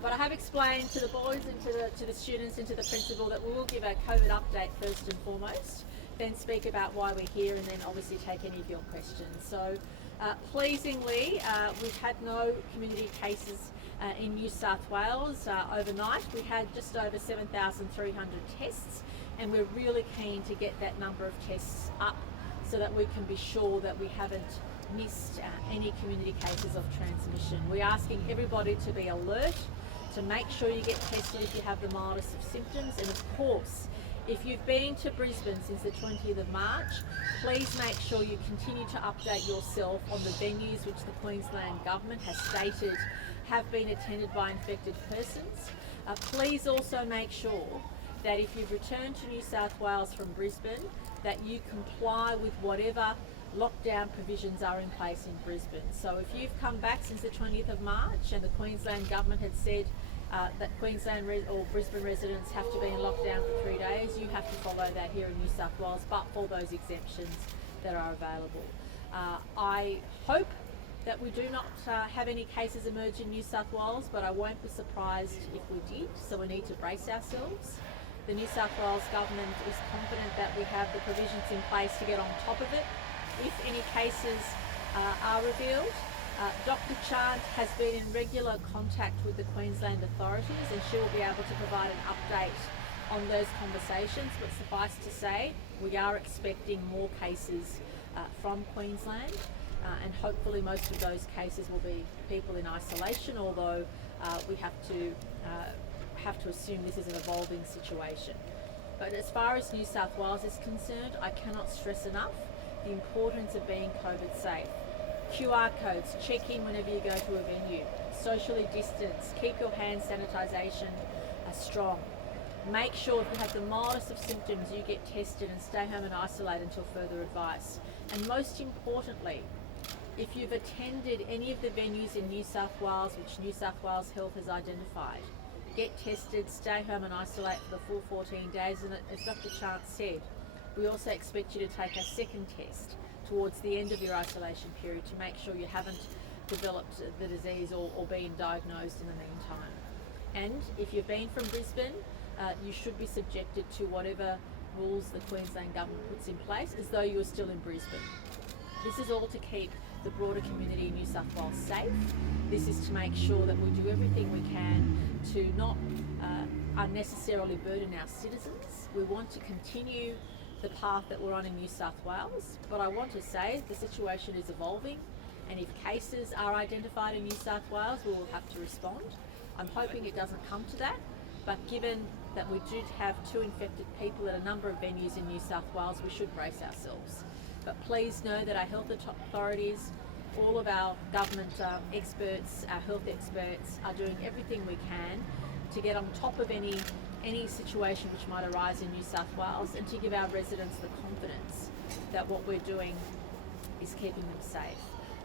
But I have explained to the boys and to the students and to the principal that we will give a COVID update first and foremost, then speak about why we're here, and then obviously take any of your questions. So pleasingly, we've had no community cases in New South Wales overnight. We had just over 7,300 tests, and we're really keen to get that number of tests up so that we can be sure that we haven't missed any community cases of transmission. We're asking everybody to be alert, to make sure you get tested if you have the mildest of symptoms, and of course, if you've been to Brisbane since the 20th of March, please make sure you continue to update yourself on the venues which the Queensland Government has stated have been attended by infected persons. Please also make sure that if you've returned to New South Wales from Brisbane, that you comply with whatever lockdown provisions are in place in Brisbane. So if you've come back since the 20th of March and the Queensland Government had said that Queensland or Brisbane residents have to be in lockdown for 3 days, you have to follow that here in New South Wales, but for those exemptions that are available. I hope that we do not have any cases emerge in New South Wales, but I won't be surprised if we did, so we need to brace ourselves. The New South Wales Government is confident that we have the provisions in place to get on top of it if any cases are revealed. Dr. Chant has been in regular contact with the Queensland authorities, and she will be able to provide an update on those conversations, but suffice to say, we are expecting more cases from Queensland, and hopefully most of those cases will be people in isolation, although we have to assume this is an evolving situation. But as far as New South Wales is concerned, I cannot stress enough the importance of being COVID safe. QR codes, check in whenever you go to a venue, socially distance, keep your hand sanitisation strong. Make sure if you have the mildest of symptoms, you get tested and stay home and isolate until further advice. And most importantly, if you've attended any of the venues in New South Wales which New South Wales Health has identified, get tested, stay home and isolate for the full 14 days. And as Dr. Chant said, we also expect you to take a second test towards the end of your isolation period to make sure you haven't developed the disease or been diagnosed in the meantime. And if you've been from Brisbane, you should be subjected to whatever rules the Queensland Government puts in place as though you were still in Brisbane. This is all to keep the broader community in New South Wales safe. This is to make sure that we do everything we can to not unnecessarily burden our citizens. We want to continue the path that we're on in New South Wales, but I want to say the situation is evolving, and if cases are identified in New South Wales, we will have to respond. I'm hoping it doesn't come to that, but given that we do have 2 infected people at a number of venues in New South Wales, we should brace ourselves. But please know that our health authorities, all of our government experts, our health experts, are doing everything we can to get on top of any situation which might arise in New South Wales, and to give our residents the confidence that what we're doing is keeping them safe.